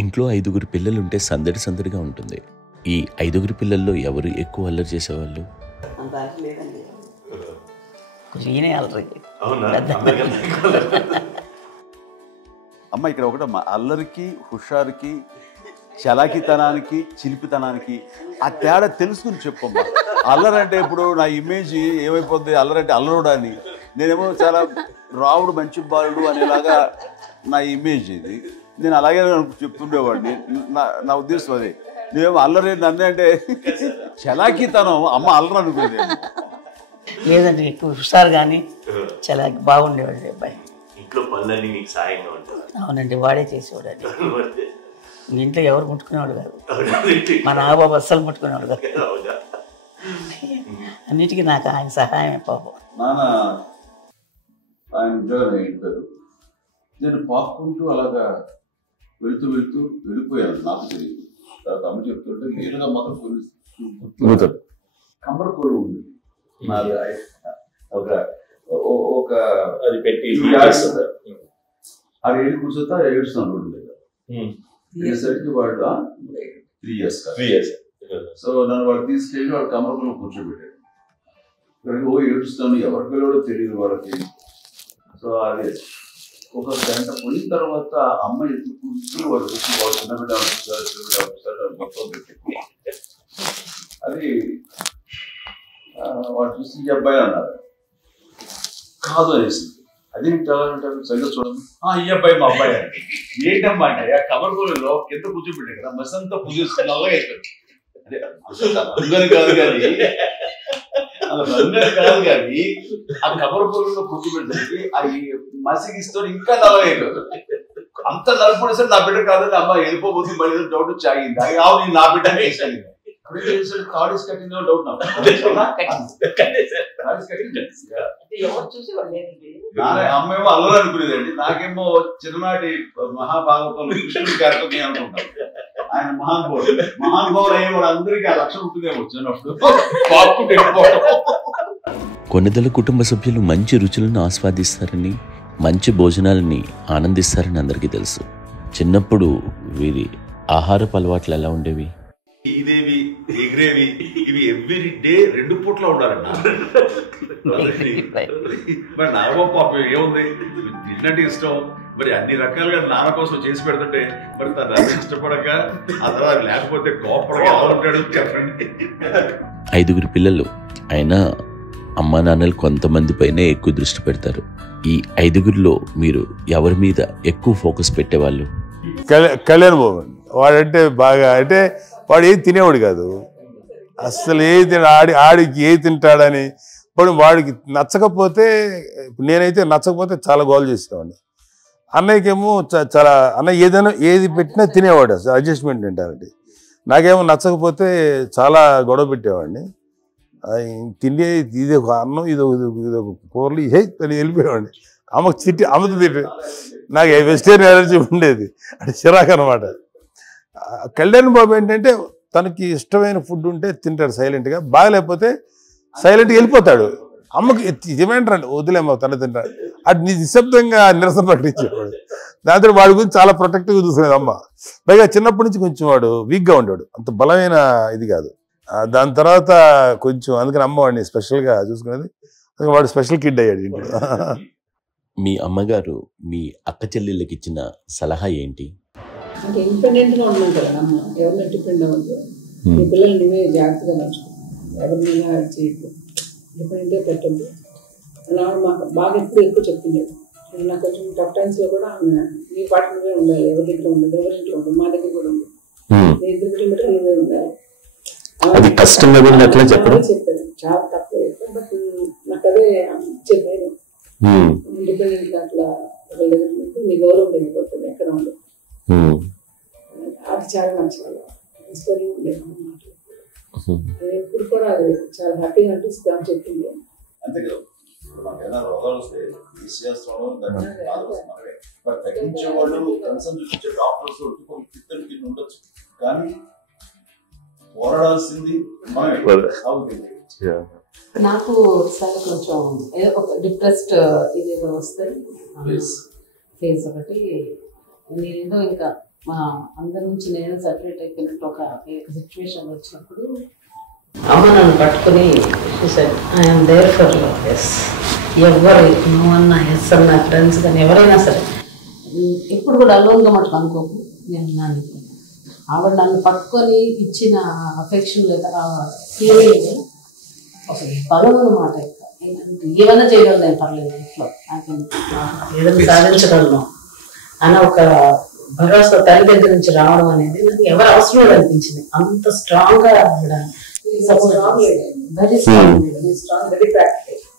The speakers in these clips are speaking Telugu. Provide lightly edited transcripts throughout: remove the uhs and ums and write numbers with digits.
ఇంట్లో 5గురు పిల్లలుంటే సందడి సందడిగా ఉంటుంది. ఈ 5గురు పిల్లల్లో ఎవరు ఎక్కువ అల్లరి చేసేవాళ్ళు? అమ్మ ఇక్కడ ఒకటమ్మా, అల్లరికి, హుషారుకి, చలాకితనానికి, చిలిపితనానికి ఆ తేడా తెలుసుకుని చెప్పమ్మా. అల్లరంటే ఇప్పుడు నా ఇమేజ్ ఏమైపోద్ది, అల్లరంటే అల్లరుడా అని, నేనేమో చాలా రావుడు మంచి బాలుడు అనేలాగా నా ఇమేజ్ ఇది. నేను అలాగే చెప్తుండేవాడిని. నా ఉద్దేశం అదే. నువ్వేమో అల్లరి నన్ను అంటే చలాకితనం, అమ్మ అల్లరి అనుకునేది. లేదంటే ఎక్కువ హుషారు కానీ చాలా బాగుండేవాడు అబ్బాయి. ఇంట్లో పనులన్నీ నీకు సాయంగా ఉంటుంది? అవునండి, వాడే చేసేవాడు. అది ఇంట్లో ఎవరు ముట్టుకునేవాడు కాదు, మా నాగబాబు అస్సలు ముట్టుకునేవాడు కాదు. అన్నిటికీ నాకు ఆయన సహాయమే పాపం. నాన్న ఆయన ఉద్యోగం అయిపోయారు. నేను పాక్కుంటూ అలాగా వెళుతూ వెళ్ళిపోయాను. నాకు తెలియదు. తర్వాత అమ్మ చెప్తుంటే నేరుగా మాత్రం పోలీసు కమ్మర కోలు ఉంది నాది. ఒక అది పెట్టి అది ఏడు కూర్చొస్తా ఏడుస్తున్నాను రోడ్డు దగ్గర. ఏసరికి వాళ్ళు 3 years. సో నన్ను వాళ్ళు తీసుకెళ్ళి వాళ్ళు కమ్మరకులో కూర్చోబెట్టారు. ఓ ఏడుస్తాను, ఎవరి పిల్లడో తెలియదు వాళ్ళకి. సో అది ఒక గంట పోయిన తర్వాత అమ్మ ఎత్తు కూర్చుని వాడు వచ్చి వాడు చిన్నబిడ్డ మొత్తం పెట్టి అది వాడు చూసి ఈ అబ్బాయి అన్నారు. కాదు అనేసింది. అదేంటి అలా అంటారు, సరిగ్గా చూడండి, ఈ అబ్బాయి మా అబ్బాయి అని. ఏంటమ్మా అంటే ఆ కవర్ గోళంలో కింద కూర్చోబెట్టాడు కదా, మసంతా పూజిస్తాను అలాగే అయిపోయాడు. అదే రంగని కాదు కానీ ఆ కవర్ గోళంలో కూర్చోబెట్టడానికి అది మసిగిస్తూ ఇంకా నల్లగా అయిపోయాడు. అంత నలుపుడు సార్ నా బిడ్డ కాదని అమ్మ వెళ్ళిపోతుంది. మళ్ళీ డౌట్ వచ్చి ఆగింది. అవును నా బిడ్డ వేసాను. కార్డ్ ఇస్ కట్టింగ్ డౌట్ అమ్మేమో అల్లరి అనుకునేదండి. నాకేమో చిన్ననాటి మహాభాగవతంలో కృష్ణుడి కార్యక్రమం అనుకుంటాను. ఆయన మహానుభావులు అయ్యే వాళ్ళందరికీ ఆ లక్షణం ఉంటుందేమో వచ్చినప్పుడు. కొన్నిదల కుటుంబ సభ్యులు మంచి రుచులను ఆస్వాదిస్తారని, మంచి భోజనాలని ఆనందిస్తారని అందరికీ తెలుసు. చిన్నప్పుడు వీరి ఆహారపు అలవాట్లు ఎలా ఉండేవి? ఇదేవి ఎగిరేవి ఇవి ఎవ్రీ డే 2 పూట్ల ఉండాలండి. మరి నాగబాబు పాపం ఏముంది, తిన్నట్టు ఇష్టం. మరి అన్ని రకాలుగా నాన్న కోసం చేసి పెడుతుంటే మరి తను అది ఇష్టపడక ఆ తర్వాత లేకపోతే కోపడగా ఎలా ఉంటాడు చెప్పండి. 5గురు పిల్లలు అయినా అమ్మా నాన్నలు కొంతమంది పైనే ఎక్కువ దృష్టి పెడతారు. ఈ 5గురిలో మీరు ఎవరి మీద ఎక్కువ ఫోకస్ పెట్టేవాళ్ళు? కళ్యాణ్ బాబు వాడంటే బాగా, అంటే వాడు ఏది తినేవాడు కాదు అసలు. ఆడికి ఏది తింటాడని ఇప్పుడు వాడికి నచ్చకపోతే, నేనైతే నచ్చకపోతే చాలా గోల్ చేసేవాడిని. అన్నయ్యకేమో చాలా అన్నయ్య ఏదైనా ఏది పెట్టినా తినేవాడు, అసలు అడ్జస్ట్మెంట్ తింటానండి. నాకేమో నచ్చకపోతే చాలా గొడవ పెట్టేవాడిని. తిండి ఇది ఒక అన్నం, ఇదొక కూరలు అని వెళ్ళిపోయేవాడిని. అమ్మకు అమ్మతో తింటే నాకు వెజిటేరియన్ ఎలర్జీ ఉండేది, అంటే చిరాకు అనమాట. కళ్యాణ్ బాబు ఏంటంటే తనకి ఇష్టమైన ఫుడ్ ఉంటే తింటాడు సైలెంట్గా, బాగలేకపోతే సైలెంట్గా వెళ్ళిపోతాడు. అమ్మకి ఏమంటారండి, వదిలేమ్మా తన తింటాడు, అది నిశ్శబ్దంగా నిరసన ప్రకటించేవాడు. దాంతో వాడి గురించి చాలా ప్రొటెక్టివ్గా చూసుకునేది అమ్మ. పైగా చిన్నప్పటి నుంచి కొంచెం వాడు వీక్గా ఉండేవాడు, అంత బలమైన ఇది కాదు. దాని తర్వాత కొంచెం అందుకని అమ్మ వాడిని స్పెషల్గా చూసుకునేది. వాడు స్పెషల్ కిడ్ అయ్యాడు ఇంట్లో. మీ అమ్మగారు మీ అక్క చెల్లెళ్ళకి ఇచ్చిన సలహా ఏంటి? అంటే ఇండిపెండెంట్గా ఉన్నాం కదా అమ్మ, ఎవరిని డిపెండ్ అవ్వద్దు, మీ పిల్లలు నువ్వే జాగ్రత్తగా నడుచుకో, ఎవరినైనా చేయకు, ఇండిపెండెంట్గా పెట్టద్దు అలా మాకు బాగా ఎక్కువ చెప్తుండేది. నాకు కొంచెం టఫ్ టైమ్స్లో కూడా ఆమె నీ పాట నువ్వే ఉండాలి, ఎవరి దగ్గర ఉండదు, ఎవరి ఇంట్లో ఉండదు, మా దగ్గర కూడా ఉండదు, నీ 2 కిలోమీటర్లు నువ్వే ఉండాలి. చెప్పారు చాలా తక్కువ, బట్ నాకు అదే చెప్పాను. ఇండిపెండెంట్గా అట్లా ఒకరి దగ్గర ఉంటే మీ గౌరవం తగ్గిపోతుంది, ఎక్కడ ఉండదు. అది చాలా నచ్చాలి, ఇన్స్పైరింగ్ ఉండేది అన్నమాట. ఎప్పుడు కూడా అది చాలా హ్యాపీగా అనిపిస్తుంది అని చెప్పింది. అంతే కదా, రోగాలు వస్తే తగ్గించే వాళ్ళు కన్సర్న్ చూపించే డాక్టర్స్ ఉండొచ్చు, కానీ పోరాడాల్సింది నాకు సార్ కొంచెం ఒక డిప్రెస్డ్ ఇదేదో వస్తే ఫేస్ ఒకటి, నేనేదో ఇంకా మా అందరి నుంచి నేను సెపరేట్ అయిపోయినట్టు ఒక సిచ్యువేషన్ వచ్చినప్పుడు అమ్మ నన్ను పట్టుకుని ఐఎమ్ దేర్ ఫర్ ఎస్, ఎవరు నువ్వు అన్నా ఎస్ అన్న ఫ్రెండ్స్ కానీ ఎవరైనా సరే ఎప్పుడు కూడా అలోన్గా మటుకు అనుకోకు, నేను ఉన్నాను. ఆవిడ నన్ను పట్టుకొని ఇచ్చిన అఫెక్షన్ లేదా ఫీలింగ్ అసలు బలం అన్నమాట. ఏమైనా చేయగలను నేను, పర్లేదు ఇంట్లో నాకు ఏదైనా సాధించగలను అన్న ఒక భరోసా తల్లి దగ్గర నుంచి రావడం అనేది నాకు ఎవరు అవసరం లేదు అనిపించింది. అంత స్ట్రాంగ్ గా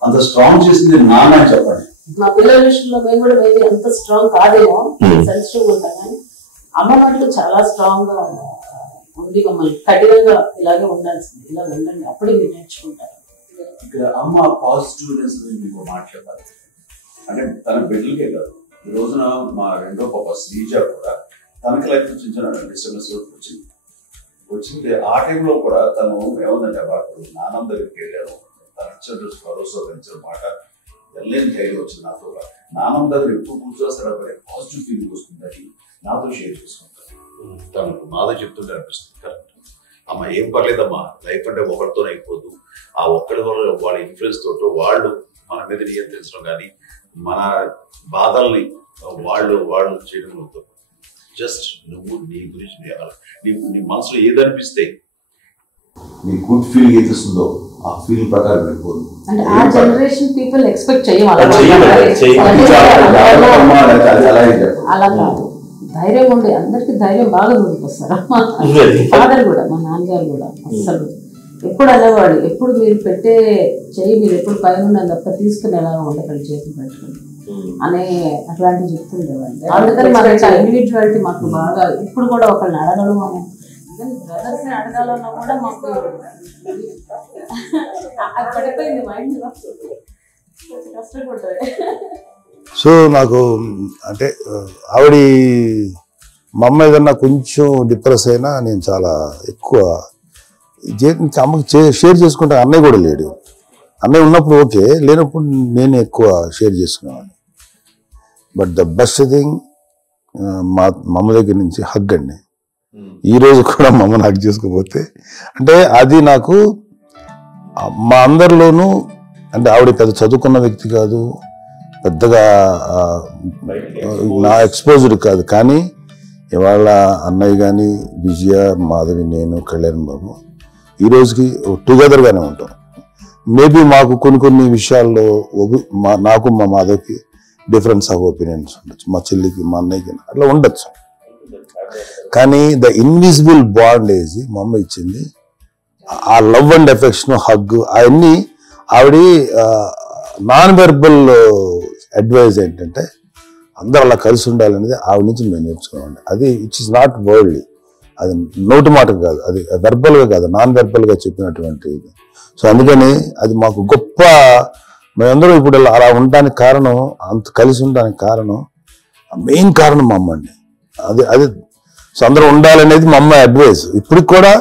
అంత స్ట్రాంగ్ చేసింది నాన్న అని చెప్పండి. మా పిల్లల విషయంలో మేము కూడా మేబీ అంత స్ట్రాంగ్ కాదేమో, సెన్సిటివ్ ఉంటాం, కానీ అమ్మ మటుకు చాలా స్ట్రాంగ్ గా ఉండి మమ్మల్ని కఠినంగా ఇలాగే ఉండాల్సింది, ఇలా ఉండండి అప్పుడే మీరు నేర్చుకుంటారు. ఇక్కడ అమ్మ పాజిటివ్నెస్ మీకు మాట్లాడాలి అంటే తన బిడ్డలకే కాదు. ఈ రోజున మా రెండో పాప శ్రీజ కూడా తనకి లైఫ్ చిన్న డిస్టర్బెన్స్ వచ్చింది. ఆ టైంలో కూడా తను ఏమందంటే అప్పుడు నాన్నమ్మ దగ్గరికి వెళ్ళాను, తన ఇచ్చిన భరోసా పెంచిన మాట వెళ్ళలేని ధైర్యం వచ్చింది నాతో. నాన్నమ్మ దగ్గర ఎప్పుడు కూర్చోస్తాడు పాజిటివ్ ఫీలింగ్ వస్తుందని నాతో షేర్ చేసుకుంటాను. తను నాతో చెప్తుంటే అనిపిస్తుంది కరెక్ట్ అమ్మ, ఏం పర్లేదమ్మా, లైఫ్ అంటే ఒకరితోనే అయిపోదు, ఆ ఒక్కడి వల్ల వాళ్ళ ఇన్ఫ్లుయెన్స్ తోటో వాళ్ళు మన మీద నియంత్రించడం కానీ మన బాధల్ని వాళ్ళు చేయడం జస్ట్ నువ్వు నీ గురించి నీ మనసులో ఏదనిపిస్తే నీ గుడ్ ఫీలింగ్ ఏదిస్తుందో ఆ ఫీలింగ్ ప్రకారం వెళ్ళిపోదు. అంటే ఆ జనరేషన్ పీపుల్ ఎక్స్పెక్ట్ అలా కాదు, ధైర్యం ఉండే అందరికి ధైర్యం బాగా ముందుకొస్తారు. ఫాదర్ కూడా, మా నాన్నగారు కూడా అస్సలు ఎప్పుడు అనేవాడు, ఎప్పుడు మీరు పెట్టే చెయ్యి మీరు ఎప్పుడు పైన తప్ప తీసుకుని ఎలా ఉండకండి చేతులు పెట్టుకుని అనే అట్లాంటివి చెప్తుండేవాళ్ళు. అందుకని మాకు ఇండివిజువాలిటీ మాకు బాగా ఇప్పుడు కూడా ఒకళ్ళని అడగడం అని బ్రదర్స్ ని అడగాలన్నా కూడా మాకు పడిపోయింది మైండ్, కష్టపడ్డాయి. సో నాకు అంటే ఆవిడ మా అమ్మ ఏదన్నా కొంచెం డిప్రెస్ అయినా నేను చాలా ఎక్కువ అమ్మకి షేర్ చేసుకుంటే అన్నయ్య కూడా లేడు. అన్నయ్య ఉన్నప్పుడు ఓకే, లేనప్పుడు నేను ఎక్కువ షేర్ చేసుకునేవాడిని. బట్ ద బెస్ట్ థింగ్ మా అమ్మ దగ్గర నుంచి హగ్ అండి. ఈ రోజు కూడా మా అమ్మని హగ్ చేసుకోకపోతే అంటే అది నాకు మా అందరిలోనూ అంటే ఆవిడ పెద్ద చదువుకున్న వ్యక్తి కాదు, పెద్దగా నా ఎక్స్పోజర్ కాదు, కానీ ఇవాళ అన్నయ్య కానీ విజయ, మాధవి, నేను, కళ్యాణ్ బాబు ఈ రోజుకి టుగెదర్గానే ఉంటాం. మేబీ మాకు కొన్ని విషయాల్లో నాకు మా మాధవ్కి డిఫరెన్స్ ఆఫ్ ఒపీనియన్స్ ఉండొచ్చు, మా చెల్లికి మా అన్నయ్యకి అట్లా ఉండొచ్చు, కానీ ద ఇన్విజిబుల్ బాండేజ్ మా అమ్మ ఇచ్చింది. ఆ లవ్ అండ్ ఎఫెక్షన్, హగ్ అవన్నీ ఆవిడ నాన్ వెర్బల్ అడ్వైజ్ ఏంటంటే అందరూ అలా కలిసి ఉండాలనేది ఆవిడ నుంచి మేము నేర్చుకున్నామండి. అది ఇట్స్ ఇస్ నాట్ వర్డ్లీ, అది నోటి మాట కాదు, అది వెర్బల్గా కాదు, నాన్ వెర్బల్గా చెప్పినటువంటి ఇది. సో అందుకని అది మాకు గొప్ప, మేమందరం ఇప్పుడు అలా ఉండడానికి కారణం, అంత కలిసి ఉండడానికి కారణం, మెయిన్ కారణం మా అమ్మ అండి. అది సో అందరూ ఉండాలనేది మా అమ్మ అడ్వైస్. ఇప్పుడు కూడా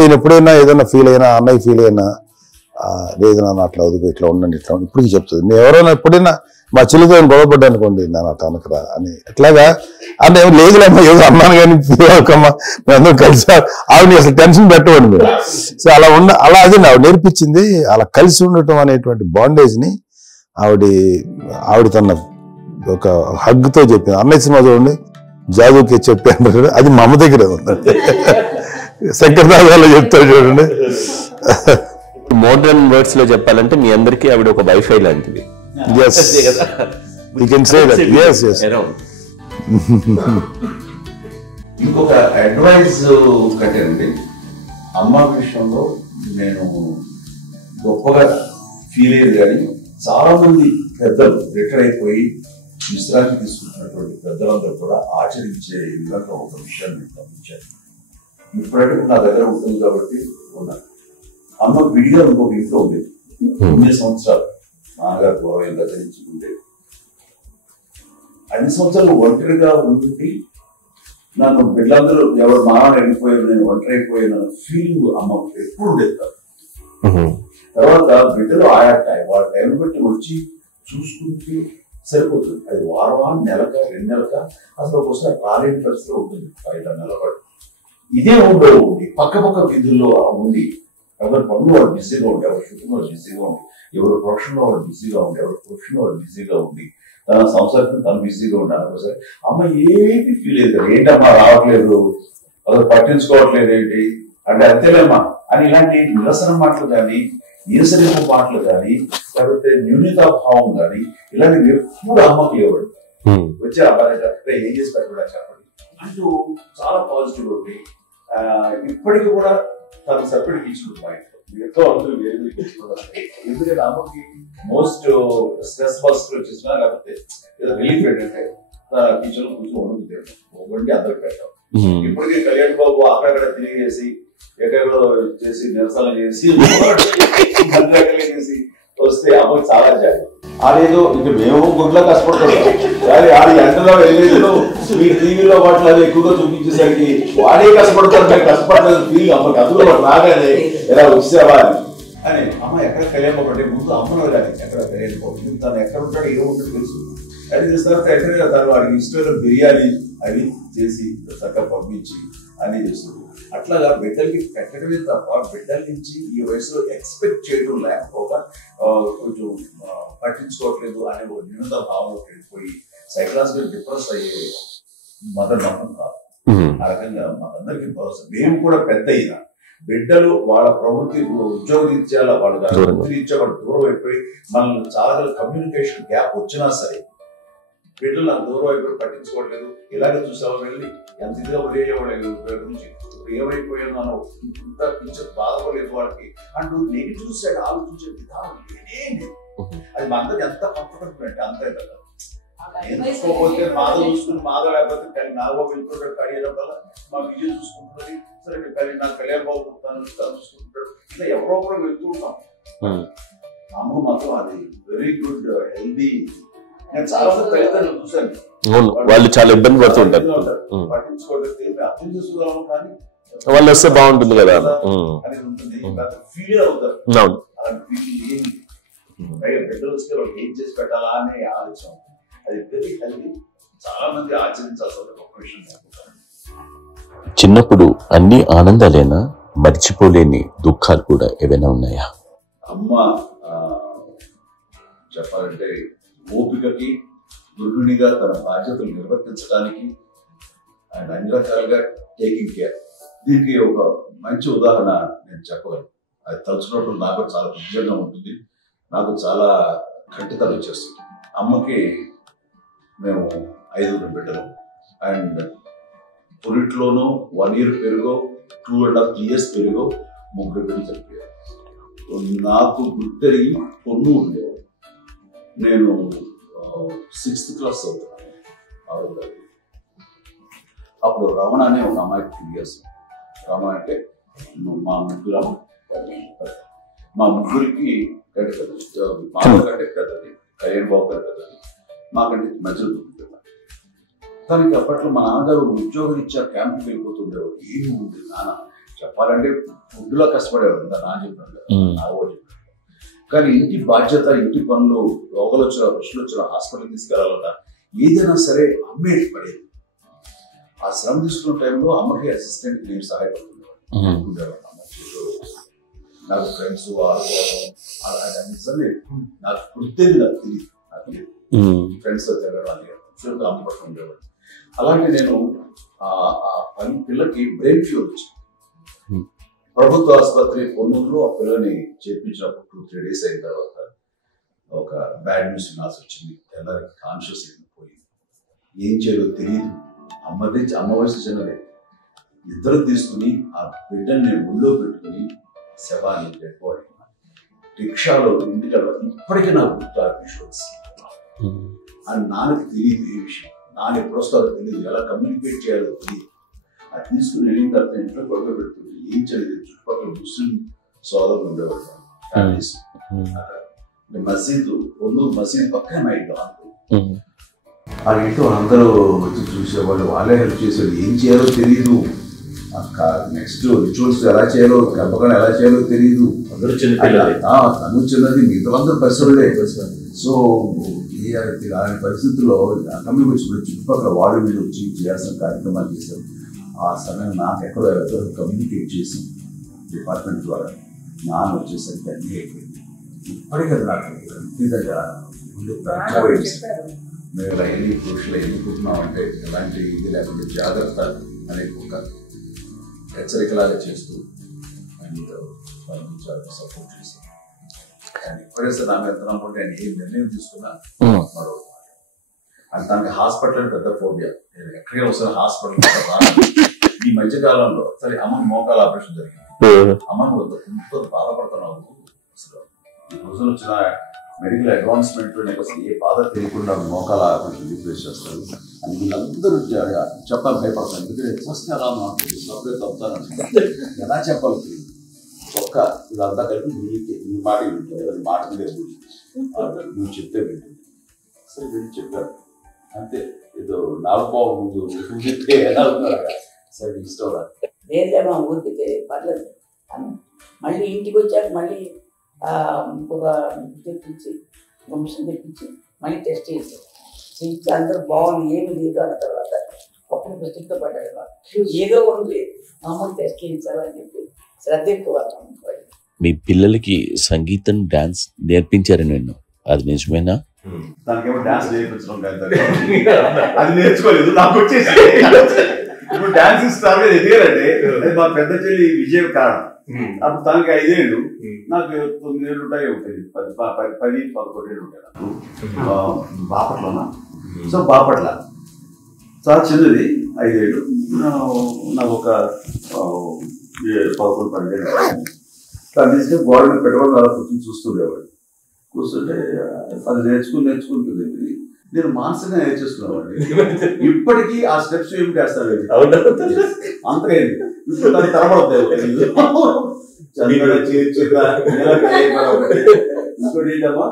నేను ఎప్పుడైనా ఏదైనా ఫీల్ అయినా, అన్నయ్య ఫీల్ అయినా, లేదు నాన్న అట్లా వదుగు, ఇట్లా ఉండండి, ఇట్లా ఇప్పటికీ చెప్తుంది. నేను ఎవరైనా ఎప్పుడైనా మా చెల్లితో గొడవపడ్డా అనుకోండి, నేను అట్లా అనకరా అని ఎట్లాగా అంటే లేదులేమ్మా ఏదో అన్నాను కానీ అమ్మా మేమందరం కలిసి ఆవిడ అసలు టెన్షన్ పెట్టవండి మీరు. సో అలా అది ఆవిడ నేర్పించింది. అలా కలిసి ఉండటం అనేటువంటి బాండేజ్ని ఆవిడ తన ఒక హగ్తో చెప్పింది. అన్నయ్య సినిమా చూడండి, జాదుకే చెప్పాను, అది మా అమ్మ దగ్గర ఉందండి. శంకర్దాదాలో చెప్తారు చూడండి. మోడర్న్ వర్డ్స్ లో చెప్పాలంటే మీ అందరికీ ఆవిడ ఒక వైఫై లాంటిది. Yes, you can say that. Yes. ఇంకొక అడ్వైజ్ కట్టండి, అమ్మ విషయంలో నేను గొప్పగా ఫీల్ అయ్యేది, కానీ చాలా మంది పెద్దలు రిటైర్ అయిపోయి విశ్రాంతి తీసుకుంటున్నటువంటి పెద్దలందరూ కూడా ఆచరించే విధంగా ఒక విషయాన్ని నేను గమనించాను. ఇప్పుడంటే నా దగ్గర ఉంటుంది కాబట్టి ఉన్నాను. అమ్మ విడిగా ఇంకొక ఇంట్లో ఉండేది 9 సంవత్సరాలు, నాన్నగారు గౌరవం ధరించుకుంటే 5 సంవత్సరాలు ఒంటరిగా ఉండి నన్ను బిడ్డలందరూ ఎవరు మానవ వెళ్ళిపోయారు, నేను ఒంటరి అయిపోయాను ఫీలింగ్ అమ్మ ఎప్పుడు ఉండేది కాదు. తర్వాత బిడ్డలు ఆయా వాళ్ళ టైం బట్టి వచ్చి చూసుకుంటూ సరిపోతుంది. అది వారమా, నెలక, 2 నెలక, అసలు ఒకసారి రాలేని పరిస్థితిలో ఉంటుంది. 5 నెలల పాటు ఇదే ఊళ్ళో ఉండి పక్క విధుల్లో ఉండి ఎవరి పనులు వాళ్ళు బిజీగా ఉండి, ఎవరి షూటింగ్ వాళ్ళు బిజీగా ఉండి, ఎవరి ప్రొఫెషన్లో వాళ్ళు బిజీగా ఉండి, ఎవరి ప్రొఫెషన్ వాళ్ళు బిజీగా ఉండి, తన సంసారం తను బిజీగా ఉండాలి. ఒకసారి అమ్మ ఏమి ఫీల్ అవుతారు, ఏంటమ్మా రావట్లేదు, అసలు పట్టించుకోవట్లేదు ఏంటి అంటే అంతేలేమ్మా అని ఇలాంటి నిరసన మాటలు కానీ, ఈసరింపు మాటలు కానీ, లేకపోతే న్యూనతాభావం కానీ ఇలాంటివి ఎప్పుడు అమ్మకి ఇవ్వడు. వచ్చే అబ్బాయి ఏం చేసి పెట్టడా చెప్పండి అంటూ చాలా పాజిటివ్ ఉంది. ఇప్పటికీ కూడా తను సపరేట్ ఇచ్చుకుంది మా ఇంట్లో, ఎంతో అందరూ వేరు ఎందుకంటే అమ్మకి మోస్ట్ స్ట్రెస్ బస్టర్ వచ్చేసినా లేకపోతే ఏదో రిలీఫ్ ఏంటంటే కిచెన్ కూర్చొని వండి అందరికి పెట్టాం. ఇప్పటికీ కళ్యాణ్ బాబు అక్కడక్కడ తిరిగేసి ఎక్కడెక్కడో చేసి నిరసన చేసి చేసి వస్తే అమ్మకి చాలా జాలి. ఆడేదో ఇంక మేము గుడ్లా కష్టపడుతున్నాం కానీ ఆడి ఎంతలో వెళ్ళేదో మీ టీవీలో వాటిలో అది ఎక్కువగా చూపించేసరికి వాడే కష్టపడతారు, మేము కష్టపడలేదు ఫీల్ అమ్మకి. అందులో రాగానే ఎలా వచ్చేవా అని అమ్మ ఎక్కడ కళ్యాణ్ బాబు అంటే ముందు అమ్మలో కానీ ఎక్కడ కళ్యాణ్ బాబు తను ఎక్కడ ఉంటాడో ఏ ఉంటాడో తెలుసు. అది చేసిన తర్వాత ఎక్కడ తను వాడికి ఇష్టమైన బిర్యానీ అవి చేసి చక్కగా పంపించి అన్ని చేస్తుంది. అట్లాగా బిడ్డలకి పెట్టడమే తప్ప బిడ్డల నుంచి ఈ వయసులో ఎక్స్పెక్ట్ చేయడం లేకపోగా కొంచెం పట్టించుకోవట్లేదు అనే ఒక న్యూనత భావంలో వెళ్ళిపోయి సైకలాజికల్ డిప్రెస్ అయ్యే మదర్ నమ్మకం కాదు. ఆ రకంగా మనందరికీ భరోసా. మేము కూడా పెద్ద అయినా బిడ్డలు వాళ్ళ ప్రవృత్తి ఉద్యోగరీత్యాల వాళ్ళ వృత్తిరీత్యా వాళ్ళు దూరం అయిపోయి మనల్ని చాలా కమ్యూనికేషన్ గ్యాప్ వచ్చినా సరే బిడ్డలు నాకు దూరం అయిపోయి పట్టించుకోవట్లేదు. ఇలాగే చూసాము వెళ్ళి ఎంత ఇదిగా వదిలేవాళ్ళు గురించి ఇప్పుడు ఏమైపోయాను మనం ఇంత కించెం బాధపడలేదు వాళ్ళకి అంటూ నెగిటివ్ సైడ్ ఆలోచించే విధానం ఏమీ. అది మా అందరికి ఎంత కంఫర్టబుల్ అంటే అంతే కదా. చూసుకోకపోతే మాధ చూసుకుని మాధ లేకపోతే నాగబాబు వెళ్ళిపోతాడు కడియడం వల్ల మా విజయ్ చూసుకుంటున్నది సరే నాకు కళ్యాణ్ బాబు తను చూసుకుంటాడు. ఇట్లా ఎవరో కూడా వెళ్తూ ఉంటాం. అమ్మ మాత్రం అది వెరీ గుడ్ హెల్దీ. నేను చాలా మంది తల్లిదండ్రులు చూశాను, వాళ్ళు చాలా ఇబ్బంది పడుతూ ఉంటారు, పట్టించుకోవట్లేదు అర్థం చేసుకోగలము కానీ వాళ్ళు వస్తే బాగుంటుంది కదా అనేది ఉంటుంది. ఫీల్ అవుతారు అలాంటి ఫీలింగ్ ఏమి బిడ్డలు వస్తే వాళ్ళకి ఏం చేసి పెట్టాలా అనే ఆలోచన అది వెరీ హెల్దీ. చాలా మంది ఆచరించాల్సిన ఒక విషయం. చిన్నప్పుడు అన్ని ఆనందాలేనా, మర్చిపోలేని దుఃఖాలు కూడా ఏవైనా ఉన్నాయా? అమ్మ చెప్పాలంటే ఓపికకి గృహిణిగా తన బాధ్యతలు నిర్వర్తించడానికి అండ్ అన్ని రకాలుగా టేకింగ్ కేర్. దీనికి ఒక మంచి ఉదాహరణ నేను చెప్పగలను. అది తలుచుకున్నప్పుడు నాకు చాలా ఉద్యోగంగా ఉంటుంది, నాకు చాలా కంటితలు వచ్చేస్తుంది. అమ్మకి మేము 5 బిడ్డలు అండ్ పురిట్లోనూ 1 year పెరుగో 2.5 years పెరుగో 3 బిడ్డలు చనిపోయారు. నాకు గుర్తెరిగి పొన్నూరులో నేను 6th class చదువుతున్నాను. అప్పుడు రమణ అనే ఒక అమ్మాయికి 2 years. రమణ అంటే మా ముగ్గురికి కంటే పెద్దది, కళ్యాణ్ బాబు గారు పెద్దది, మాకంటే మధ్యలో దొరుకుతుంది. తనకి అప్పట్లో మా నాన్నగారు ఉద్యోగం ఇచ్చారు, క్యాంపుకి వెళ్ళిపోతుండేవారు. ఏమి ఉంది నాన్న చెప్పాలంటే ఫుడ్లో కష్టపడేవారు, నాన్న చెప్పారు నాగో చెప్పారు. కానీ ఇంటి బాధ్యత, ఇంటి పనులు, రోగాలు వచ్చిన రుషులు వచ్చిన హాస్పిటల్ తీసుకెళ్లాలన్నా ఏదైనా సరే అమ్మే పడేది. ఆ శ్రమ తీసుకున్న టైంలో అమ్మకి అసిస్టెంట్ నేను సహాయపడుతున్నాను. నాకు ఫ్రెండ్స్ నిజంగా ఎక్కువ నాకు గుర్తేది, నాకు తెలియదు ఫ్రెండ్స్ తిరగడం అమ్మ పట్ల ఉండేవాడు. అలాంటి నేను ఆ పిల్లకి బ్రెయిన్ ఫ్యూర్ వచ్చింది. ప్రభుత్వ ఆసుపత్రి పొన్నూరులో ఆ పిల్లని చేర్పించినప్పుడు 2-3 days అయిన తర్వాత ఒక బ్యాడ్ న్యూస్ వినాల్సి వచ్చింది. అందరికి కాన్షియస్ అయిపోయింది, ఏం చేయాలో తెలియదు. అమ్మ వయసు చిన్నదే. ఇద్దరు తీసుకుని ఆ బిడ్డని ఒళ్ళో పెట్టుకుని శవాన్ని డెడ్ బాడీ రిక్షాలో ఇంటికి వెళ్ళాలి. ఇప్పటికీ నాకు గుర్తు ఆ విజువల్స్. అని నాన్నకి తెలియదు ఏ విషయం, నాన్న ఎప్పుడు వస్తారో తెలియదు, ఎలా కమ్యూనికేట్ చేయాలో తెలియదు. అది తీసుకుని వెళ్ళిన తర్వాత ఇంట్లో గొడవ పెడుతుంది. ఏం చదివి చుట్టుపక్కల ముస్లిం సోదరులు ఉండేవాళ్ళు, ఫ్యామిలీస్. మసీదు పొన్నూరు మసీదు పక్కన మా ఇంట్లో ఆ ఇంట్లో అందరూ వచ్చి చూసేవాళ్ళు, వాళ్ళే హెల్ప్ చేసేవాళ్ళు. ఏం చేయాలో తెలియదు, నెక్స్ట్ రిచువల్స్ ఎలా చేయాలో, గర్భకాండ ఎలా చేయాలో తెలియదు. అందరూ చిన్నపిల్లలు, తను చిన్నది, మిగతా అందరూ పరిసరులే. సో అలాంటి పరిస్థితుల్లో అక్కడికి వచ్చినప్పుడు చుట్టుపక్కల వార్డు మీద వచ్చి చేయాల్సిన కార్యక్రమాలు చేశాం. ఆ సమయం నాకు ఎక్కడో ఎవరు కమ్యూనికేట్ చేసి డిపార్ట్మెంట్ ద్వారా నాన్న వచ్చేసరికి అన్నీ అయిపోయింది. ఇప్పటికీ అది నాకు విపరీతంగా మేము ఎన్ని పురుషులు ఎన్నుకుంటున్నామంటే ఎలాంటి ఇది లేకుండా జాగ్రత్త అనే ఒక హెచ్చరికలాగా చేస్తూ పంపించాలని సపోర్ట్ చేశాను. కానీ ఇప్పుడేస్తే నాకు ఎంత నమ్ముకుంటే ఆయన ఏం నిర్ణయం తీసుకున్నా మరో అది తనకి హాస్పిటల్ అని పెద్ద ఫోబియా. నేను ఎక్కడికి వస్తాను హాస్పిటల్. ఈ మధ్య కాలంలో సరే అమ్మ మోకాల ఆపరేషన్ జరిగింది. అమ్మ ఎంతో బాధపడుతున్నావు. అసలు ఈ రోజులు వచ్చిన మెడికల్ అడ్వాన్స్మెంట్ నీకు అసలు ఏ బాధ తెలియకుండా మోకాల ఆపరేషన్ రీప్లేస్ చేస్తారు అని వీళ్ళందరూ చెప్పాలి భయపడతాను. ఎందుకంటే ఫస్ట్ ఎలా మాట్లాడుతుంది సపరేట్ తప్పుతాను ఎలా చెప్పాలి తెలియదు. ఒక్క వీళ్ళంతా కలిపి నీ మాట వింటుంది, ఎవరి మాట మీద నువ్వు చెప్తే వింటుంది. సరే వీళ్ళు చెప్పారు అంతే. ఏదో నాలుగు బాబు ముందు చెప్తే ఎలా ఉన్నారు సరే ఇష్టం వేరే మా ఊరికి పర్లేదు. మళ్ళీ ఇంటికి వచ్చాక మళ్ళీ ఒక తెప్పించి మిషన్ తెప్పించి మళ్ళీ టెస్ట్ చేసాం. చేసి అందరూ బాగుంది ఏమి లేదు అన్న తర్వాత ఒక్కరి పుస్తకంతో పడ్డాడు. ఏదో ఉంది మామూలు టెస్ట్ చేయించాలని చెప్పి శ్రద్ధ ఎక్కువ. మీ పిల్లలకి సంగీతం డాన్స్ నేర్పించారు నేను, అది నిజమేనా? దానికేమో డాన్స్ నేర్పించడం కాదు, అది నేర్చుకోలేదు. నాకు వచ్చేసి ఇప్పుడు డాన్స్ స్టార్ గా ఎదిగారంటే అది మా పెద్ద చెల్లి విజయం కారణం. అప్పుడు తనకి 5 ఏళ్ళు, నాకు 9 ఏళ్ళు ఉంటాయి. 10-11 ఏళ్ళు ఉంటాయి నాకు. బాపట్లనా? సో బాపట్ల చాలా చిన్నది, 5 ఏళ్ళు. నాకు ఒక 11-12 ఏళ్ళు. తను తీసుకొని గోడ మీద పెట్టుకోవడం అలా కూర్చొని చూస్తుండేవాడు. కూర్చుంటే అది నేర్చుకుంటుంది. నేను మానసికంగా నేర్చేసుకున్నామండి. ఇప్పటికీ ఆ స్టెప్స్ ఏమి చేస్తాడు అంతగా ఇప్పుడు దాన్ని తరబడతాయి. ఇంకోటి ఏంటమ్మా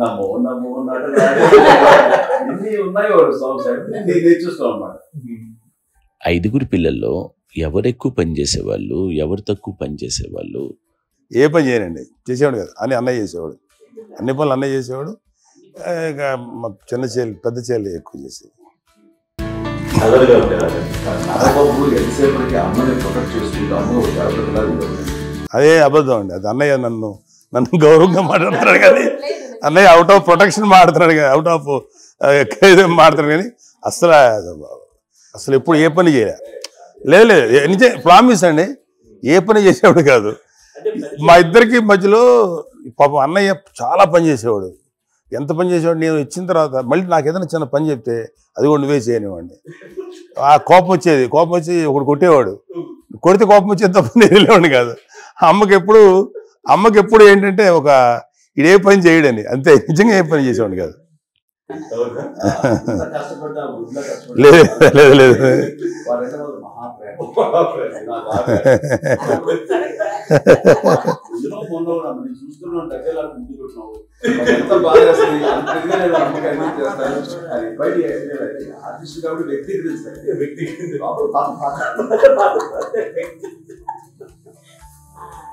నమ్మో నమ్మో ఎన్ని ఉన్నాయో సాంగ్స్ నేర్చేసుకోవాలి అన్నమాట. 5 పిల్లల్లో ఎవరు ఎక్కువ పని చేసేవాళ్ళు, ఎవరు తక్కువ పని చేసేవాళ్ళు? ఏ పని చేయనండి, చేసేవాడు కదా అని అన్నయ్య చేసేవాడు. అన్ని పనులు అన్నయ్య చేసేవాడు. ఇక మా చిన్న చెల్లి పెద్ద చెల్లి ఎక్కువ చేసేది. అదే అబద్ధం అండి, అది అన్నయ్య నన్ను గౌరవంగా మాట్లాడుతున్నాడు కానీ అన్నయ్య అవుట్ ఆఫ్ ప్రొటెక్షన్ మాడుతున్నాడు కానీ అవుట్ ఆఫ్ మాడుతున్నాడు కానీ అసలు ఎప్పుడు ఏ పని చేయలే. లేదు నిజం ప్రామిస్ అండి, ఏ పని చేసేవాడు కాదు. మా ఇద్దరికి మధ్యలో పాపం అన్నయ్య చాలా పని చేసేవాడు. ఎంత పని చేసేవాడు, నేను ఇచ్చిన తర్వాత మళ్ళీ నాకు ఏదైనా చిన్న పని చెప్తే అది కూడా నువ్వే చేయనివ్వండి. ఆ కోపం వచ్చి ఒకడు కొట్టేవాడు. కొడితే కోపం వచ్చేది తప్ప నేను వెళ్ళేవాడిని కాదు. అమ్మకి ఎప్పుడు ఏంటంటే ఒక ఇదే పని చేయడని, అంతే. నిజంగా ఏ పని చేసేవాడు కాదు. లేదు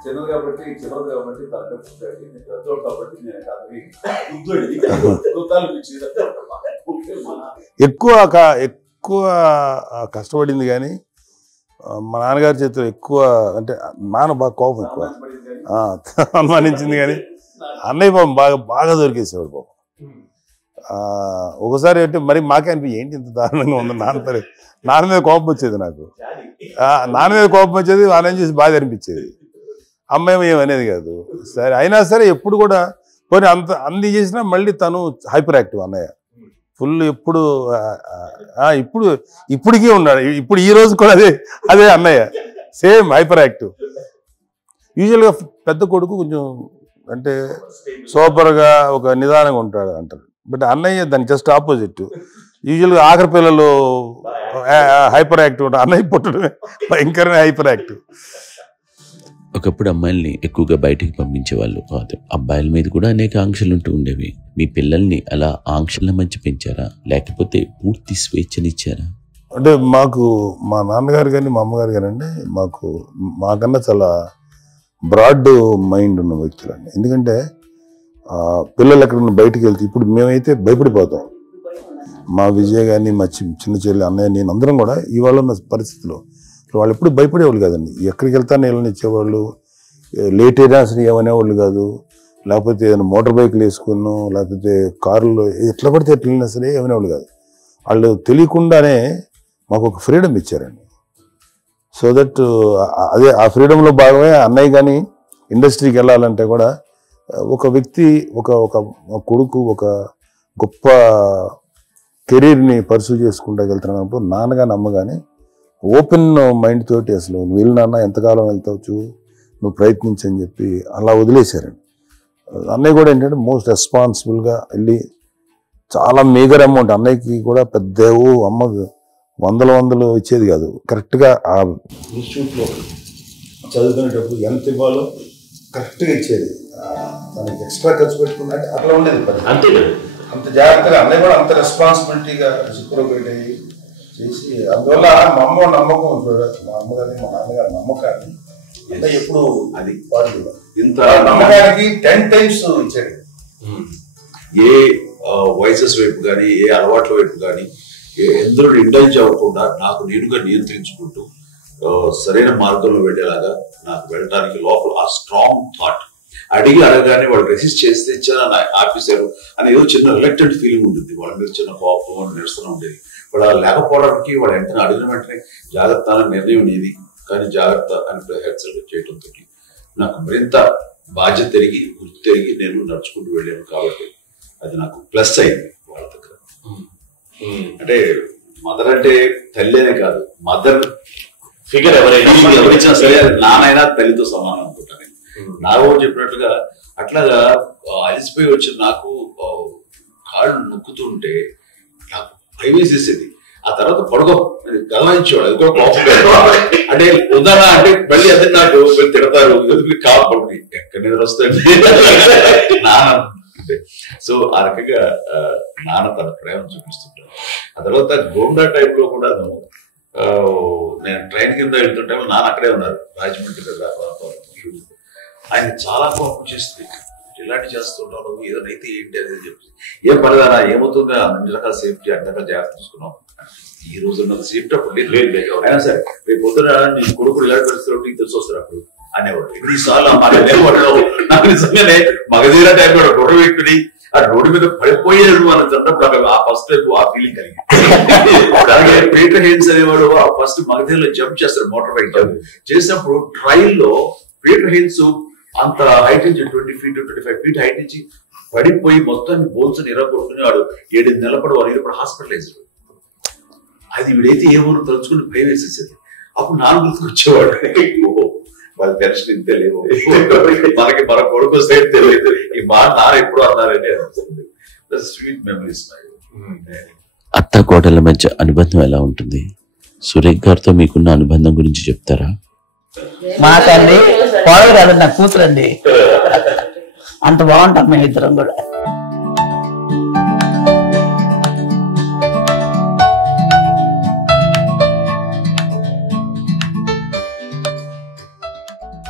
చిన్నది కాబట్టి పెద్దోడు కాబట్టి ఎక్కువ కష్టపడింది కానీ మా నాన్నగారి చేతిలో ఎక్కువ అంటే నాన్న బాగా కోపం ఎక్కువ అనుమానించింది కానీ అన్నయ్య పాపం బాగా దొరికేసేవాడు పాపం. ఒకసారి అంటే మరి మాకే అనిపించి ఏంటి ఇంత దారుణంగా ఉంది నాన్న మీద కోపం వచ్చేది నాకు. నాన్న మీద కోపం వచ్చేది, వాళ్ళని చేసి బాధ అనిపించేది. అమ్మాయి ఏమనేది కాదు. సరే అయినా సరే ఎప్పుడు కూడా పోనీ అంది చేసినా మళ్ళీ తను హైపర్ యాక్టివ్ అన్నయ్య ఫుల్. ఇప్పటికీ ఉన్నాడు. ఇప్పుడు ఈ రోజు కూడా అదే అన్నయ్య సేమ్ హైపర్ యాక్టివ్. యూజువల్గా పెద్ద కొడుకు కొంచెం అంటే సూపర్గా ఒక నిదానంగా ఉంటాడు అంటారు. బట్ అన్నయ్య దానికి జస్ట్ ఆపోజిట్. యూజువల్గా ఆఖరి పిల్లలు హైపర్ యాక్టివ్ ఉంటారు, అన్నయ్య పుట్టడమే భయంకరమైన హైపర్ యాక్టివ్. ఒకప్పుడు అమ్మాయిల్ని ఎక్కువగా బయటికి పంపించేవాళ్ళు కాదు, అబ్బాయిల మీద కూడా అనేక ఆంక్షలు ఉంటూ ఉండేవి. మీ పిల్లల్ని అలా ఆంక్షల మధ్య పెంచారా, లేకపోతే పూర్తి స్వేచ్ఛనిచ్చారా? అంటే మాకు మా నాన్నగారు కానీ మా అమ్మగారు కానీ అండి మాకన్నా చాలా బ్రాడ్ మైండ్ ఉన్న వ్యక్తులండి. ఎందుకంటే పిల్లలు ఎక్కడైనా బయటికి వెళ్తే ఇప్పుడు మేమైతే భయపడిపోతాం. మా విజయ్ కానీ మా చిన్న చెల్లి అన్నయ్య నేను అందరం కూడా ఇవాళ ఉన్న పరిస్థితిలో వాళ్ళు ఎప్పుడు భయపడేవాళ్ళు కాదండి. ఎక్కడికి వెళ్తాను వీళ్ళని ఇచ్చేవాళ్ళు, లేట్ అయినా అసలు ఏమనేవాళ్ళు కాదు. లేకపోతే ఏదైనా మోటార్ బైక్లు వేసుకున్నాం, లేకపోతే కారులో ఎట్లా పడితే ఎట్లా వెళ్ళినా సరే ఏమనేవాళ్ళు కాదు. వాళ్ళు తెలియకుండానే మాకు ఒక ఫ్రీడమ్ ఇచ్చారండి. సో దట్ అదే ఆ ఫ్రీడంలో భాగమే అన్నయ్య కానీ ఇండస్ట్రీకి వెళ్ళాలంటే కూడా ఒక వ్యక్తి ఒక కొడుకు ఒక గొప్ప కెరీర్ని పర్సూ చేసుకుంటూ వెళ్తున్నప్పుడు నాన్నగాని అమ్మగాని ఓపెన్ మైండ్ తోటి అసలు నువ్వు వెళ్ళినా ఎంతకాలం వెళ్తావచ్చు, నువ్వు ప్రయత్నించని చెప్పి అలా వదిలేశారండి. అన్నయ్య కూడా ఏంటంటే మోస్ట్ రెస్పాన్సిబుల్గా వెళ్ళి చాలా మేజర్ అమౌంట్ అన్నయ్యకి కూడా పెద్ద అమ్మకు వందలు ఇచ్చేది కాదు. కరెక్ట్గా ఆ ఇన్స్టిట్యూట్లో చదువుకునేటప్పుడు ఎంత ఇవ్వాలో కరెక్ట్గా ఇచ్చేది. దానికి ఎక్స్ట్రా ఖర్చు పెట్టుకున్నా అట్లా ఉండేది. అంతే అంత జాగ్రత్తగా అన్నయ్య కూడా అంత రెస్పాన్సిబిలిటీగా రిసిప్రోకేట్ అయ్యి చేసి అందువల్ల మా అమ్మ నమ్మకం మా అమ్మగారి మా నాన్నగారి నమ్మకాన్ని అంటే ఎప్పుడు అది వాళ్ళు ఇంత నమ్మకానికి 10 times ఇచ్చాడు. ఏ వయసెస్ వైపు కానీ ఏ అలవాట్ల వైపు కానీ ఎందరూ ఇండల్జ్ అవ్వకుండా నాకు నేనుగా నియంత్రించుకుంటూ సరైన మార్గంలో వెళ్ళేలాగా నాకు వెళ్ళడానికి లోపల ఆ స్ట్రాంగ్ థాట్ అడిగి అడగగానే వాళ్ళు రెసిస్ట్ చేస్తే ఇచ్చారని ఆపేశారు అని ఏదో చిన్న రిలక్టెంట్ ఫీలింగ్ ఉంటుంది. వాళ్ళ మీద చిన్న కోపం నిరసన ఉండేది. వాళ్ళు లేకపోవడానికి వాళ్ళు వెంటనే అడిగిన వెంటనే జాగ్రత్త అనే నిర్ణయం నీది కానీ జాగ్రత్త అని హెచ్చరిక చేయడంతో నాకు మరింత బాధ్యత తిరిగి గుర్తు తిరిగి నేను నడుచుకుంటూ వెళ్ళాను. కాబట్టి అది నాకు ప్లస్ అయింది వాళ్ళ దగ్గర. అంటే మదర్ అంటే తల్లినే కాదు, మదర్ ఫిగర్ ఎవరైనా సరే నానైనా తల్లితో సమానం అనుకుంటాను. నాకు చెప్పినట్లుగా అట్లాగా అలిసిపోయి వచ్చిన నాకు కాళ్ళు నొక్కుతుంటే నాకు భయం వేసేసేది. ఆ తర్వాత పడుకో గమనించేవాడు. అది కూడా కోపం అంటే ఉదాహరణ అంటే మళ్ళీ అదే నాకు తిడతారు కాలు పడుకుని ఎక్కడ నిద్ర వస్తుంది నాన్న. సో ఆ రకంగా నాన్న తన ప్రేమ చూపిస్తుంటాను. ఆ తర్వాత గోండా టైప్ లో కూడా నేను ట్రైన్ కింద వెళ్తుంటే నాన్న అక్కడే ఉన్నారు రాజమండ్రి దగ్గర. ఆయన చాలా కోపం చేస్తుంది, ఇలాంటి చేస్తుంటావు నువ్వు ఏదైతే ఏంటి అనేది చెప్పి ఏం పడదానా ఏమవుతుందా అన్ని రకాల సేఫ్టీ అన్ని రకాల జాగ్రత్త తీసుకున్నాం. ఈ రోజు ఉన్నది సేఫ్టీ అప్పుడు లేదు అయినా సరే రేపు పొద్దున నీ కొడుకులు ఇలాంటి పరిస్థితులు నీకు తెలిసి వస్తారు అప్పుడు అనేవాడు. ఎన్నిసార్లు వాళ్ళు నాకు నిజంగానే మగధీర టైప్ కూడా గొడవ పెట్టుకుని ఆ రోడ్డు మీద పడిపోయేది అని అన్నప్పుడు ఆ ఫస్ట్ టైప్ ఆ ఫీలింగ్ కలిగి. అలాగే పీటర్ హెయిన్స్ అనేవాడు ఆ ఫస్ట్ మగధీరలో జంప్ చేస్తారు, మోటార్ బైక్ జంప్ చేసినప్పుడు ట్రైల్ లో పీటర్ హెయిన్స్ అంత హైట్ నుంచి 20 feet 25 feet హైట్ నుంచి పడిపోయి మొత్తాన్ని బోన్స్ నిరగొట్టుకుని వాడు 7 నెలలు వాడు ఇప్పుడు హాస్పిటలైజ్. అది వీడైతే ఏ ఊరు తలుచుకుని భయం వేసేసేది. అప్పుడు నాన్న గుర్తుకొచ్చేవాడు, వాళ్ళ టెన్షన్ ఇంతే లేవు, మనకి మన కొడుకు వస్తే తెలియదు ఈ మాట నాన్న ఎప్పుడు అన్నారని అనిపిస్తుంది. Sweet memories. అత్త కోడళ్ళ మధ్య అనుబంధం ఎలా ఉంటుంది? సురేఖ్ గారితో మీకున్న అనుబంధం గురించి చెప్తారా? మా తల్లి కోడలు కాదు నా కూతురండి, అంత బాగుంటాం మేము ఇద్దరం కూడా.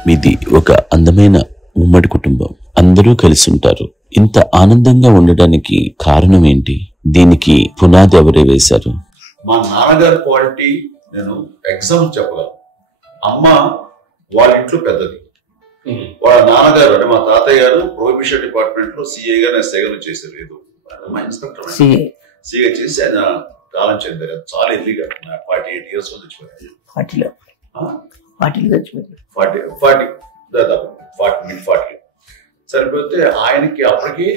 మీది ఒక అందమైన ఉమ్మడి కుటుంబం, అందరూ కలిసి ఉంటారు. ఇంత ఆనందంగా ఉండడానికి కారణం ఏంటి? దీనికి పునాది ఎవరే వేశారు? మా నాన్నగారి క్వాలిటీ నేను ఎగ్జాంపుల్ చెప్పగలను. అమ్మ వాళ్ళ ఇంట్లో పెద్దది, వాళ్ళ నాన్నగారు అంటే మా తాతయ్య గారు ప్రొహిబిషన్ డిపార్ట్మెంట్ లో సిఏ గారు ఎస్ఐ గారు చేశారు. ఏదో మా ఇన్స్పెక్టర్ సిఏ చేసి ఆయన కాలం చెందారు. చాలా ఎర్లీగా 48 years చచ్చిపోయారు. 40 దాదాపు 40 సరిపోతే ఆయనకి అప్పటికి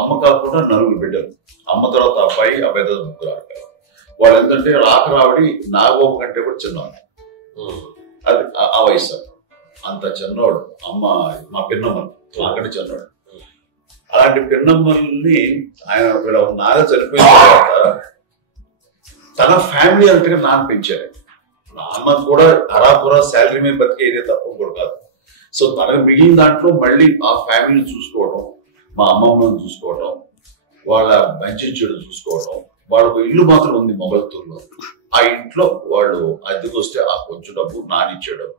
అమ్మ కాకుండా 4 బిడ్డలు. అమ్మ తర్వాత అబ్బాయి తర్వాత 3 ఆడపిల్లలు. వాళ్ళు ఏంటంటే రాకరావడి నాగోప కంటే కూడా చిన్నవాడు. అది ఆ వయసు అంత చిన్నవాడు. అమ్మ మా పిన్నమ్మలు నాకంటే చిన్నవాడు. అలాంటి పిన్నమ్మల్ని ఆయన నాగ చనిపోయిన తర్వాత తన ఫ్యామిలీ అంతగా నాన్న పెంచారు. నాన్న కూడా అరాపురా శాలరీ మీద బతికేదే తప్ప కూడా కాదు. సో తనకు మిగిలిన దాంట్లో మళ్ళీ ఆ ఫ్యామిలీని చూసుకోవడం, మా అమ్మమ్మని చూసుకోవడం, వాళ్ళ మంచి చెడు చూసుకోవడం. వాళ్ళకు ఇల్లు మాత్రం ఉంది మొగల్తూరులో. ఆ ఇంట్లో వాళ్ళు అద్దెకు వస్తే ఆ కొంచెం డబ్బు నానిచ్చేయడం,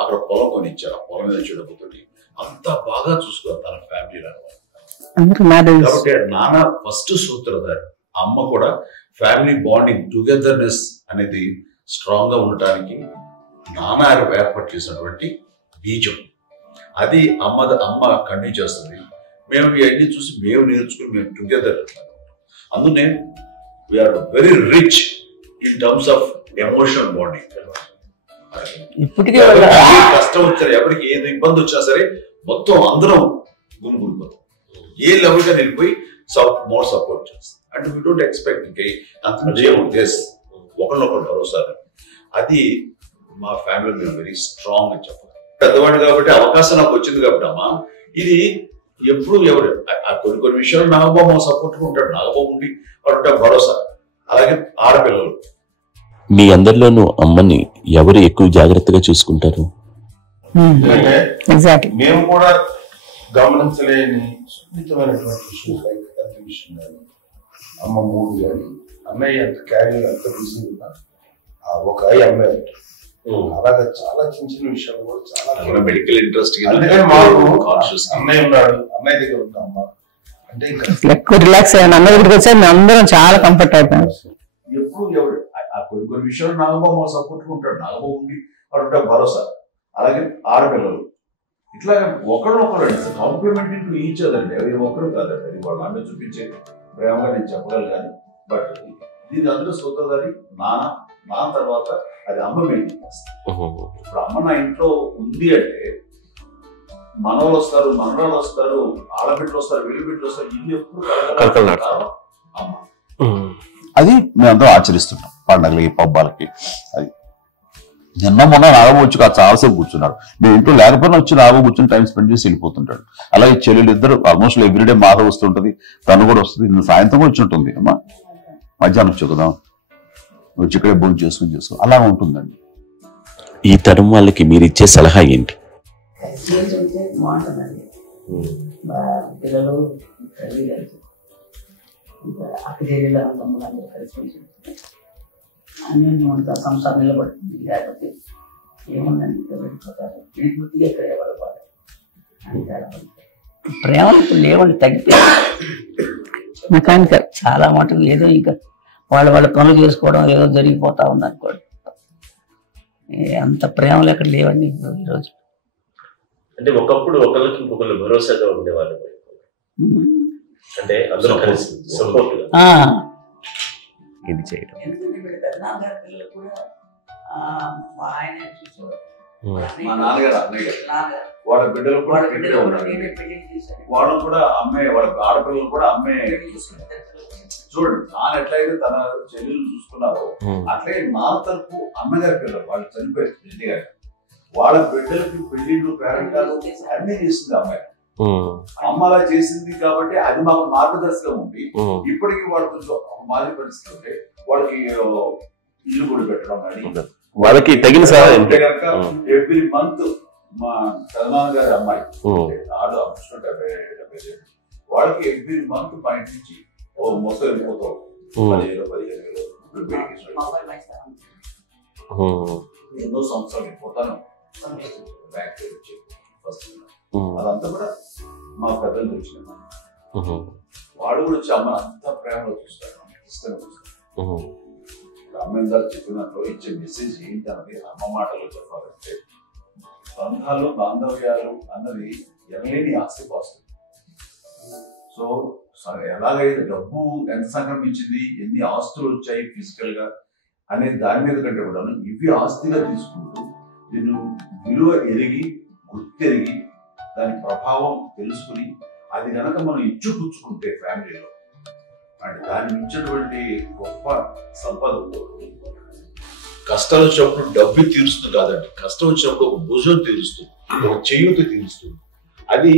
అక్కడ పొలం కొనిచ్చారు. ఆ పొలం ఇచ్చే డబ్బుతోటి అంత బాగా చూసుకోవాలి తన ఫ్యామిలీ. కాబట్టి నాన్న ఫస్ట్ సూత్రధారి, అమ్మ కూడా ఫ్యామిలీ బాండింగ్ టుగెదర్నెస్ అనేది స్ట్రాంగ్ గా ఉండటానికి నాన్న ఏర్పాటు చేసినటువంటి బీజం. అది అమ్మ కంటిన్యూ చేస్తుంది. మేము ఇవన్నీ చూసి మేము నేర్చుకుని మేము టుగెదర్. అందునే we are very rich in terms of emotional bonding. కష్టం వచ్చారు, ఎవరికి ఏది ఇబ్బంది వచ్చినా సరే మొత్తం అందరం గుమిగూడిపోతాం. ఏ లెవెల్ గా వెళ్ళిపోయి మోర్ సపోర్ట్ చేస్తాం. అంటే వీ డోంట్ ఎక్స్పెక్ట్ ఒకరినొకరు భరోసా. అది మా ఫ్యామిలీ మేము వెరీ స్ట్రాంగ్ అని చెప్పాలి. పెద్దవాడు కాబట్టి అవకాశం నాకు వచ్చింది కాబట్టి అమ్మా, ఇది ఎప్పుడు ఎవరు కొన్ని విషయాలు నాగబాబు సపోర్ట్ గా ఉంటాడు, నాగబాబు ఉండి వాడు భరోసా. అలాగే ఆడపిల్లలు మీ అందరిలోనూ అమ్మని ఎవరు ఎక్కువ జాగ్రత్తగా చూసుకుంటారు? మేము కూడా గమనించలేని సున్నితమైనటువంటి విషయం కానీ అమ్మ మూడు కానీ అన్నయ్య ఎంత క్యారియర్ ఎంత బిజీ ఉన్నా ఒక అమ్మాయి అలాగే చాలా చిన్న చిన్న విషయాలు కూడా చాలా మెడికల్ ఇంట్రెస్ట్. మాకు అన్నయ్య ఉన్నాడు, అన్నయ్య దగ్గర ఉన్న అమ్మ అంటే ఎక్కువ రిలాక్స్ అయ్యాను. అన్న దగ్గరికి వచ్చి మేము అందరం చాలా కంఫర్ట్ అయిపోయాం. ఎప్పుడు ఎవరు కొన్ని విషయాలు నాగబాబు సపోర్ట్ గా ఉంటాడు, నాగబాబు ఉండి వాడు భరోసా. అలాగే ఆడపిల్లలు ఇట్లా ఒకరు కాంప్లిమెంటింగ్ టు ఈచ్ అదర్ అండి. అవి ఒకరు కాదండి, అది వాళ్ళ అన్న చూపించే ప్రేమగా నేను చెప్పగలను. కానీ బట్ దీని అందరూ సూత్రధారి నాన్న తర్వాత అది అమ్మ మెయింటైన్ చేస్తారు. ఇప్పుడు అమ్మ నా ఇంట్లో ఉంది అంటే మనవాళ్ళు వస్తారు, మనరాళ్ళు వస్తారు, ఆడబిడ్డలు వస్తారు, వెలుబిడ్డలు వస్తారు, ఇల్లు ఎప్పుడు అమ్మ. అది మేమందరం ఆచరిస్తున్నాం పండగలకి పబ్బాలకి. అది నిన్న మొన్న నాగబాబు వచ్చి చాలాసేపు కూర్చున్నాడు. మేము ఇంట్లో లేకపోయినా వచ్చి నాగబాబు కూర్చొని టైం స్పెండ్ చేసి వెళ్ళిపోతుంటాడు. అలాగే చెల్లెలు ఇద్దరు ఆల్మోస్ట్ ఎవ్రీడే మాధవ్ వస్తుంటది, తను కూడా వస్తుంది. నిన్న సాయంత్రం వచ్చి ఉంటుంది అమ్మా, మధ్యాహ్నం వచ్చి కదా వచ్చి ఇక్కడే భోజనం చేసుకో అలా ఉంటుందండి. ఈ తరం వాళ్ళకి మీరు ఇచ్చే సలహా ఏంటి? బాగుంటుందండి. పిల్లలు తల్లి కలిసి అక్క చెల్లెలు తమ్ముడు అందరూ కలిసి అన్నీ ఉంటారు, సంసారం నిలబడుతుంది. లేకపోతే ఏముందండి ఇక్కడ వెళ్ళిపోతారు, వెళ్ళిపోతే ఎక్కడ పడిపోతారు అని. ప్రేమలు ఇప్పుడు లేవండి, తగ్గిపోయింది. మెకానికల్ చాలా మటుకు ఏదో ఇంకా వాళ్ళ పనులు చేసుకోవడం ఏదో జరిగిపోతా ఉంది అనుకోండి. అంత ప్రేమలు ఎక్కడ లేవండి ఈరోజు. అంటే ఒకప్పుడు ఒకరికి ఇంకొకరు భరోసాగా ఉండేవాళ్ళు, అంటే అందరూ కలిసి సపోర్ట్ ఇది చేయడం. మా నాన్నగారు అన్నయ్య వాళ్ళ బిడ్డలు కూడా ఇక్కడే ఉన్నారు. వాళ్ళు కూడా అమ్మాయి, వాళ్ళ ఆడపిల్లలు కూడా అమ్మాయి చూసుకున్నారు. చూడండి, నాన్న ఎట్లయితే తన చెల్లెలు చూసుకున్నారో అట్లే నా తరపు అమ్మగారి పిల్లలు వాళ్ళు చనిపోయారు రెడ్డి గారు, వాళ్ళ బిడ్డలకి పెళ్లిళ్ళు పేరెంటాలు అన్ని చేసింది అమ్మాయి. అమ్మ అలా చేసింది కాబట్టి అది మాకు మార్గదర్శకం ఉంది. ఇప్పటికీ వాళ్ళు కొంచెం మాదిరి పరిస్థితి ఉంటే వాళ్ళకి ఇల్లు కూడా పెట్టడం కానీ వాళ్ళకి తగిన సహాయం కనుక ఎవ్రీ మంత్ మా పెదనాన్న గారి అమ్మాయి ఆడు 70 వాళ్ళకి ఎవ్రీ మంత్ మా ఇంటి నుంచి మొత్తం వెళ్ళిపోతాం 15,000 ఎన్నో సంవత్సరాలు వెళ్ళిపోతాను. బ్యాంక్ వచ్చి ఫస్ట్ అదంతా కూడా మా పెద్దలు వచ్చిన వాడు కూడా వచ్చి అమ్మ అంతా ప్రేమలో చూస్తాడు, ఇష్టంగా చూస్తాడు. అమ్మ ఇందాక చెప్పినట్లు ఇచ్చే మెసేజ్ ఏంటి అన్నది అమ్మ మాటలో చెప్పాలంటే, బంధాలు బాంధవ్యాలు అన్నది ఎనలేని ఆస్తిపాస్తులు. సో ఎలాగైతే డబ్బు ఎంత సంక్రమించింది, ఎన్ని ఆస్తులు వచ్చాయి ఫిజికల్ గా అనే దాని మీద కంటే కూడా ఇవి ఆస్తిగా తీసుకుంటూ దీన్ని విలువ ఎరిగి గుర్తెరిగి దాని ప్రభావం తెలుసుకుని అది కనుక మనం ఇచ్చుపుచ్చుకుంటే ఫ్యామిలీలో అంటే దాన్ని మించినటువంటి గొప్ప సంపద. కష్టాలు వచ్చినప్పుడు డబ్బు తీరుస్తుంది కాదండి, కష్టం వచ్చినప్పుడు ఒక భుజం తీరుస్తుంది, ఒక చేయూత తీరుస్తుంది. అది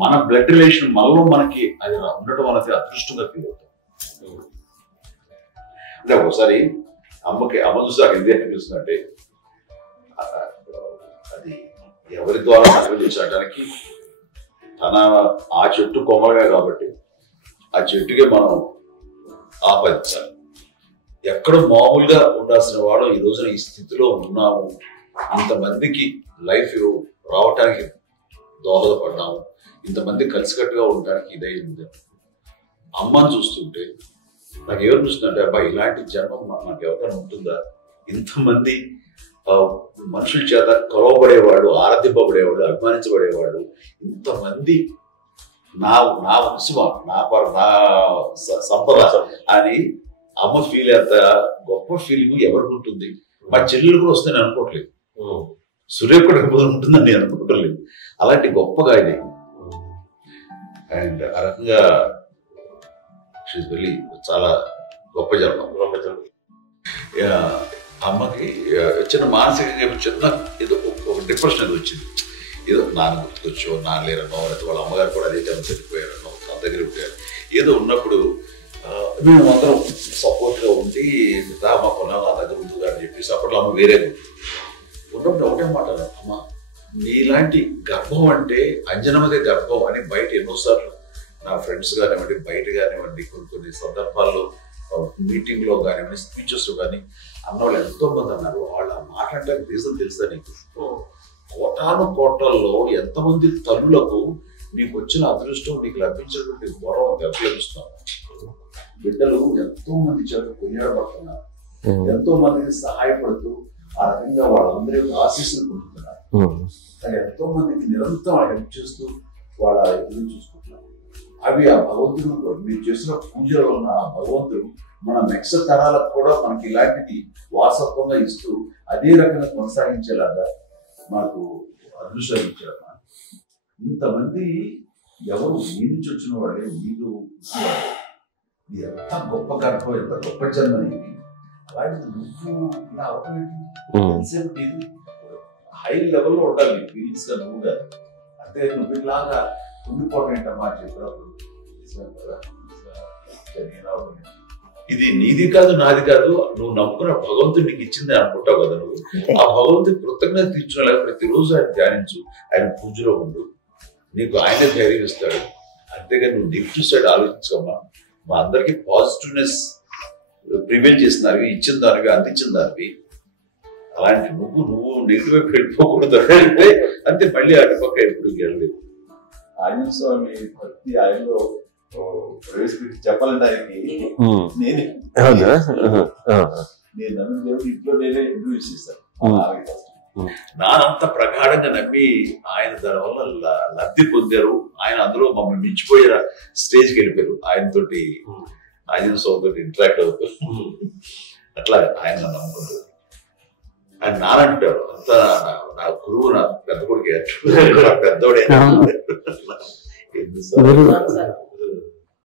మన బ్లడ్ రిలేషన్ మనలో మనకి అది ఉండటం అనేది అదృష్టంగా ఫీల్ అవుతాం. అంటే ఒకసారి అమ్మ చూసాక ఎందుకు అనిపిస్తుందంటే, అది ఎవరి ద్వారా అనుభవించడానికి తన ఆ చెట్టు కొమ్మగా కాబట్టి ఆ చెట్టుకే మనం ఆపాదించాలి. ఎక్కడో మామూలుగా ఉండాల్సిన వాడు ఈ రోజున ఈ స్థితిలో ఉన్నాము, ఇంతమందికి లైఫ్ రావటానికి దోహదపడ్డాము, ఇంతమంది కలిసికట్టుగా ఉండడానికి ఇదైంది. అమ్మని చూస్తుంటే నాకు ఏమనిపిస్తుందంటే, అబ్బా ఇలాంటి జన్మం నాకు ఎవరికైనా ఉంటుందా? ఇంతమంది మనుషుల చేత కొలవబడేవాడు, ఆరాధింపబడేవాడు, అభిమానించబడేవాడు, ఇంతమంది నా వంశమా, నా సంపద అని అమ్మ ఫీల్ అంత గొప్ప ఫీలింగ్ ఎవరికి ఉంటుంది? మా చెల్లెలు కూడా వస్తే నేను అనుకోవట్లేదు, సూర్య కూడా ఉంటుందని నేను అనుకోవట్లేదు. అలాంటి గొప్పగా ఇది. అండ్ ఆ రకంగా వెళ్ళి చాలా గొప్ప జన్మ. అమ్మకి చిన్న మానసికంగా చిన్న ఏదో ఒక డిప్రెషన్ అది వచ్చింది. ఏదో నాన్న గుర్తుకొచ్చో, నాన్న లేరనో, వాళ్ళ అమ్మగారు కూడా అదే టైం చనిపోయారనో, నా దగ్గర ఉంటారు. ఏదో ఉన్నప్పుడు మేము అందరం సపోర్ట్గా ఉండి మా కొన్నా నా దగ్గర ఉంటుందా అని చెప్పేసి అప్పట్లో అమ్మ వేరే ఉన్నప్పుడు ఒకటే మాట, అమ్మ నీలాంటి గర్భం అంటే అంజనమదే గర్భం అని బయట ఎన్నోసార్లు నా ఫ్రెండ్స్ కానివ్వండి, బయట కానివ్వండి, కొన్ని సందర్భాల్లో మీటింగ్లో కానివ్వండి, స్పీచెస్లో కానీ అన్నవాళ్ళు ఎంతో మంది అన్నారు. వాళ్ళ మాట అంటే రీజన్ తెలుసా నీకు? కోటాను కోటల్లో ఎంతమంది తల్లులకు నీకు వచ్చిన అదృష్టం, నీకు లభించినటువంటి గౌరవం లభిస్తున్నావు. బిడ్డలు ఎంతో మంది చేత కొనియాడబడుతున్నారు, ఎంతో మందికి సహాయపడుతూ ఆ రకంగా వాళ్ళందరి యొక్క ఆశీస్సులు పొందుతున్నారు. కానీ ఎంతో మందికి నిరంతరం హెల్ప్ చేస్తూ వాళ్ళ ఎదురు చూసుకుంటున్నారు. అవి ఆ భగవంతుడు మీరు చేసిన పూజలో ఉన్న ఆ భగవంతుడు మన నెక్స్ట్ తరాలకు కూడా మనకి ఇలాంటిది వారసత్వంగా ఇస్తూ అదే రకంగా కొనసాగించేలాగా మనకు అదృష్టాలు ఇచ్చారు. ఇంతమంది ఎవరు మీ నుంచి వచ్చిన వాళ్ళే, మీరు ఎంత గొప్ప గర్భం, ఎంత గొప్ప జన్మని. అలాంటి నువ్వు ఇలా అవటం హై లెవెల్లో ఉండాలి నీ ఫీలింగ్స్ గా, నువ్వు కాదు. అంటే నువ్వు ఇలాగా ఉండిపోవడం ఏంటమ్మా చెప్పినప్పుడు ఇది నీది కాదు, నాది కాదు, నువ్వు నమ్ముకున్న భగవంతుడు నీకు ఇచ్చింది అనుకుంటావు కదా. నువ్వు ఆ భగవంతుడి కృతజ్ఞత తీర్చుకునే ప్రతిరోజు ఆయన ధ్యానించు, ఆయన పూజలో ఉండు, నీకు ఆయనే ధైర్యం ఇస్తాడు. అంతేగా నువ్వు నెగిటివ్ సైడ్ ఆలోచించమ్మా. మా అందరికి పాజిటివ్నెస్ ప్రివెంట్ చేసినవి, ఇచ్చిన దానివి, అందించిన దానివి. అలాంటి నువ్వు నెగిటివ్ వైపు వెళ్ళిపోకూడదు అంటే అంతే, మళ్ళీ అటుపక్క ఎప్పుడు గెలలేదు. ఆంజనేయ స్వామి భక్తి ఆయనలో ప్రవేశపెట్టి చెప్పాలంటే ఆయనకి నేనే నేను నమ్మిన దేవుడు ఇంట్లో నేనే ఇంట్రడ్యూస్ చేస్తాను. నానంత ప్రగాఢంగా నమ్మి ఆయన దాని వల్ల లబ్ధి పొందారు. ఆయన అందులో మమ్మల్ని మించిపోయే స్టేజ్కి వెళ్ళిపోయారు. ఆయనతోటి ఆంజనేయ స్వామితో ఇంటరాక్ట్ అవుతారు. అట్లా ఆయన నమ్ముకుంటారు. ఆయన నానంటారు అంతా నా గురువు, నా పెద్ద కొడుకు పెద్దోడే.